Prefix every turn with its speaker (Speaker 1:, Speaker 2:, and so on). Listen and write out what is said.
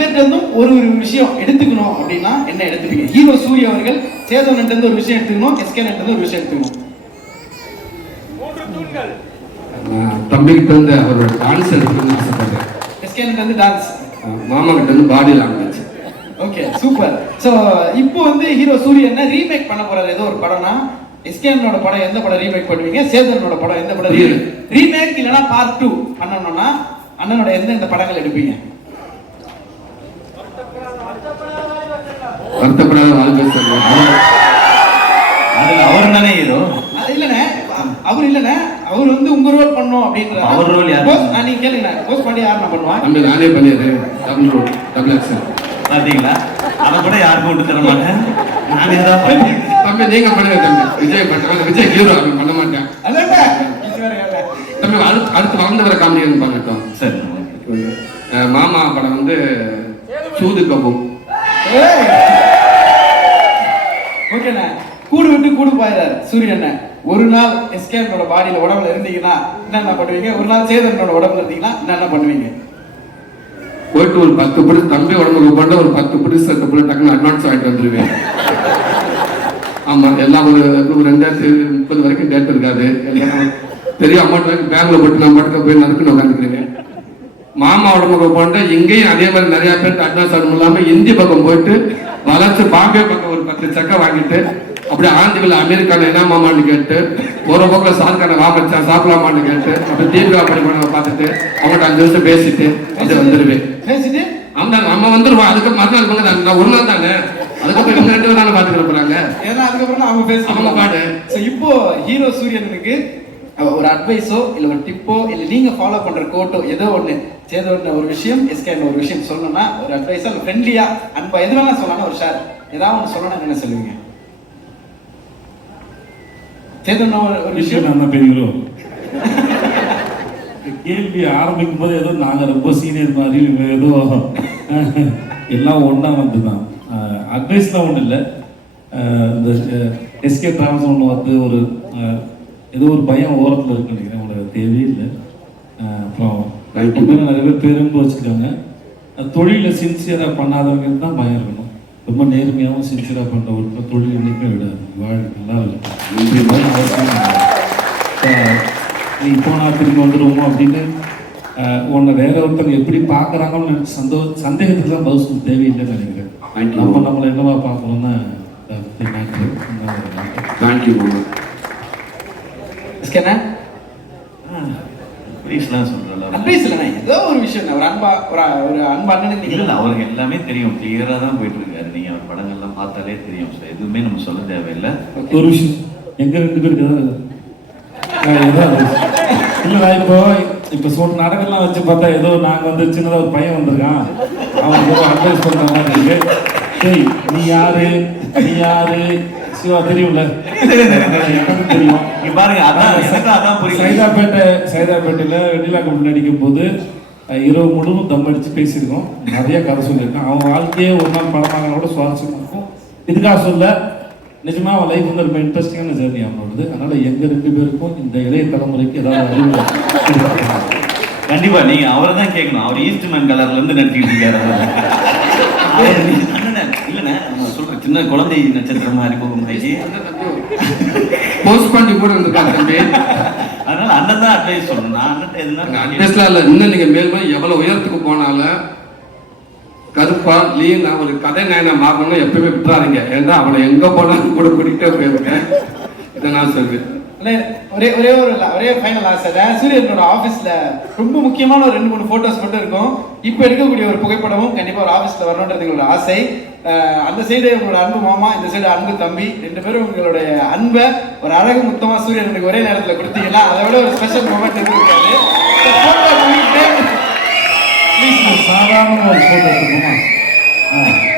Speaker 1: பேர்ட்ட இருந்தும் ஒரு ஒரு விஷயம் எடுத்துக்கணும் அப்படின்னா என்ன எடுத்துப்பீங்க ஹீரோ சூரிய அவர்கள் சேதவன்ட்ட இருந்து ஒரு விஷயம் எடுத்துக்கணும் எஸ்கே இருந்து ஒரு விஷயம் எடுத்துக்கணும்.
Speaker 2: தம்பிக்கிட்ட இருந்து அவரோட டான்ஸ் எடுக்கணும்னு ஆசைப்படுறேன்.
Speaker 1: எஸ்கே இருந்து டான்ஸ்
Speaker 2: மாமா கிட்ட இருந்து body language
Speaker 1: okay super so இப்போ வந்து ஹீரோ சூரியனை ரீமேக் பண்ண போறாரு. ஏதோ ஒரு படம்னா எஸ்கேனோட படம் எந்த படம் ரீமேக் பண்ணுவீங்க? சேதனோட படம் எந்த படம்
Speaker 2: Remake.
Speaker 1: ரீமேக் இல்லனா பார்ட் டூ பண்ணணும்னா அண்ணனோட எந்த எந்த படங்கள் எடுப்பீங்க?
Speaker 2: வருத்தப்படாத வாழ்க்கை சொல்லுவேன்
Speaker 3: அதுல அவர் தானே ஹீரோ
Speaker 1: அது இல்லண்ணே. அவர் இல்லண்ணே. அவர் வந்து உங்க ரோல் பண்ணோம் அப்படின்ற
Speaker 3: அவர் role யாரு?
Speaker 1: ஆ, நீங்க கேளுங்க போஸ்ட் பண்ணி யார் நான் பண்ணுவான்
Speaker 2: தம்பி நானே பண்ணிடுறேன். டபுள் ரோல் டபுள் ஆக்ஷன்
Speaker 3: பாத்தீங்களா? அதை கூட யாருக்கும் விட்டு தர மாட்டேன் நானே தான் பண்ணேன்?
Speaker 2: தம்பி நீங்க பண்ணுங்க தம்பி. விஜய் பண்ண விஜய் ஹீரோ அவன் பண்ண மாட்டேன்? தம்பி அடுத்து வளர்ந்து வர காமெடி பண்ணட்டும்
Speaker 3: சரி
Speaker 2: மாமா படம் வந்து சூது
Speaker 1: ஏய். ஓகேண்ணே. கூடு விட்டு கூடு பாயிறாரு. சூரியண்ணே ஒரு நாள் எஸ்கேனோட பாடியில உடம்புல இருந்தீங்கன்னா என்னென்ன பண்ணுவீங்க? ஒரு நாள் சேதனோட உடம்புல இருந்தீங்கன்னா என்னென்ன பண்ணுவீங்க?
Speaker 2: போயிட்டு ஒரு பத்து பிடி தம்பி உடம்புக்கு பண்ண ஒரு பத்து பிடி சட்டு பிள்ளை டக்குன்னு அட்வான்ஸ் ஆகிட்டு வந்துருவேன். ஆமா எல்லாம் ஒரு ஒரு ரெண்டாயிரத்தி முப்பது வரைக்கும் டேட் இருக்காது. தெரியும் அமௌண்ட் வரைக்கும் பேங்க்ல போட்டு நான் மட்டும் போய் நறுக்குன்னு உட்காந்துக்கிறேன் மாமா உடம்புக்கு போன்ற இங்கேயும் அதே மாதிரி நிறைய பேருக்கு அட்வான்ஸ் ஆகணும் இல்லாம இந்தி பக்கம் போயிட்டு வளர்ச்சி பாம்பே பக்கம் ஒரு பத்து சக்கை வாங்கிட்டு அப்படியே ஆண்டுகள் அமெரிக்கான என்ன மாமான்னு கேட்டு ஒரு போக்கில் சார்கான வா மச்சான் சாப்பிடலாமான்னு கேட்டு அப்படி தீபிகா பணிமனை பார்த்துட்டு அவங்கள்ட்ட அஞ்சு வருஷம் பேசிட்டு அப்படியே வந்துடுவேன்
Speaker 1: பேசிட்டு?
Speaker 2: ஆமா நம்ம வந்துருவோம். அதுக்கு மறுநாள் பங்கு நான் ஒரு நாள் தானே அதுக்கப்புறம் இவங்க ரெண்டு பேரும் தானே பார்த்துக்கிற போறாங்க.
Speaker 1: ஏன்னா அதுக்கப்புறம் அவங்க பேசுவாங்க.
Speaker 2: பாடு.
Speaker 1: ஸோ இப்போ ஹீரோ சூரியனுக்கு ஒரு அட்வைஸோ இல்ல ஒரு டிப்போ இல்ல நீங்க ஃபாலோ பண்ற கோட்டோ ஏதோ ஒண்ணு சேதோட ஒரு விஷயம் எஸ்கேன் ஒரு விஷயம் சொல்லணும்னா ஒரு அட்வைஸா இல்ல ஃப்ரெண்ட்லியா அன்பா எது வேணா சொல்லலாம் ஒரு ஷேர் ஏதாவது ஒன்று சொல்லணும்னு என்ன சொல்லுவீங்க? சேதன் ஒரு
Speaker 4: விஷயம் நான் பெரியவரோ கேள்வி ஆரம்பிக்கும் போது ஏதோ நாங்க ரொம்ப சீனியர் மாதிரி ஏதோ எல்லாம் ஒண்ணா வந்து தான் அட்வைஸ்லாம் ஒன்றும் இல்லை. இந்த எஸ்கே டிராவல்ஸ் ஒன்று வந்து ஒரு ஏதோ ஒரு பயம் ஓரத்தில் இருக்குன்னு நினைக்கிறேன். உங்களுக்கு தேவையே இல்லை. அஹ், அப்புறம்
Speaker 2: Thank you.
Speaker 4: ரொம்ப பேர் நிறைய பேர் பெரும்பு வச்சுருக்காங்க தொழிலில் சின்சியராக பண்ணாதவங்க தான் பயம் இருக்கணும். ரொம்ப நேர்மையாகவும் சின்சியராக பண்ணுற ஒரு தொழில் என்றைக்குமே விடாது. வாழ் நல்லா இருக்கும் நீ போனா திரும்பி வந்துடுவோமோ அப்படின்னு உன்னை வேற ஒருத்தர் எப்படி பார்க்குறாங்கன்னு நினைச்சு சந்தோ சந்தேகத்துக்கு தான் பதில் சொல்ல தேவையில்லைன்னு நினைக்கிறேன். நம்ம நம்மளை என்னவா பார்க்கணும்னா மேட்ரு
Speaker 2: தேங்க்யூ
Speaker 3: ப்ளீஸ்லாம் சொல்றல
Speaker 1: அட்வைஸ் இல்லைண்ணே ஏதோ ஒரு விஷயம் ஒரு அன்பா ஒரு ஒரு அன்பா அண்ணனுக்கு
Speaker 3: இல்ல அவருக்கு எல்லாமே தெரியும். கிளியரா தான் போயிட்டு இருக்காரு நீங்க அவர் படங்கள்லாம் பார்த்தாலே தெரியும். ஸோ எதுவுமே நம்ம சொல்ல தேவையில்லை.
Speaker 4: ஒரு விஷயம். எங்க ரெண்டு பேருக்கு இப்போ இப்போ சொல் நாடகம்லாம் வச்சு பார்த்தா ஏதோ நாங்க வந்து ஒரு பையன் வந்திருக்கான். அவன் ஏதோ அட்வைஸ் பண்ற மாதிரி இருக்கு. நீ யாரு? நீ யாரு? சிவா தெரியும்ல? தெரியும்
Speaker 3: பாருங்க அதான் அதான் புரியல.
Speaker 4: சைதாப்பேட்டை சைதாப்பேட்டையில் வெண்ணிலா கம்பெனி நடிக்கும் போது இரவு முழுவதும் தம் அடிச்சு பேசியிருக்கோம். நிறைய கதை சொல்லியிருக்கான். அவன் வாழ்க்கையே ஒரு நாள் படமாக கூட சுவாரஸ்யமா இருக்கும். இதுக்காக சொல்ல நிஜமா அவன் லைஃப் வந்து ரொம்ப இன்ட்ரெஸ்டிங்கான ஜேர்னி அவனோடது அதனால எங்க ரெண்டு பேருக்கும் இந்த இளைய தலைமுறைக்கு ஏதாவது அறிவு
Speaker 3: கண்டிப்பா நீங்க அவரை தான் கேட்கணும். அவர் ஈஸ்ட் மேன் கலர்ல இருந்து நடிச்சிட்டு இருக்காரு. இல்லண்ணே சொல்றேன் சின்ன குழந்தை நட்சத்திரம் மாதிரி போகும் கைக்கு
Speaker 2: போஸ்ட் பண்ணி கூட தம்பி?
Speaker 3: அதனால அண்ணன் தான் அட்வைஸ் சொல்லணும். நான் அண்ணன் எதுனா
Speaker 2: இல்லை. இன்னும் நீங்க மேல் மேல் எவ்வளவு உயரத்துக்கு போனாலும் கருப்பா லீனா ஒரு கதை நாயனா மாறணும்னு எப்பயுமே விட்டுறாதீங்க. ஏன்னா அவனை எங்க போனாலும் கூட கூட்டிகிட்டே போயிருக்கேன் இதை நான் சொல்றேன்
Speaker 1: அண்ணே, ஒரே ஒரே ஒரு ஒரே ஃபைனல் ஆசை சூரியனோட ஆபீஸ்ல ரொம்ப முக்கியமான ஒரு ரெண்டு மூணு போட்டோஸ் மட்டும் இருக்கும். இப்போ எடுக்கக்கூடிய ஒரு புகைப்படமும் கண்டிப்பா ஒரு ஆபீஸ்ல வரணுன்றது எங்களோட ஆசை. அந்த சைடு உங்களோட அன்பு மாமா இந்த சைடு அன்பு தம்பி ரெண்டு பேரும் உங்களுடைய அன்பை ஒரு அழகு முத்தமா சூரியனுக்கு ஒரே நேரத்தில் கொடுத்தீங்கன்னா அதை விட ஒரு ஸ்பெஷல் மூமெண்ட் எதுவும் இருக்காது
Speaker 4: சாதாரண ஒரு ஃபோட்டோ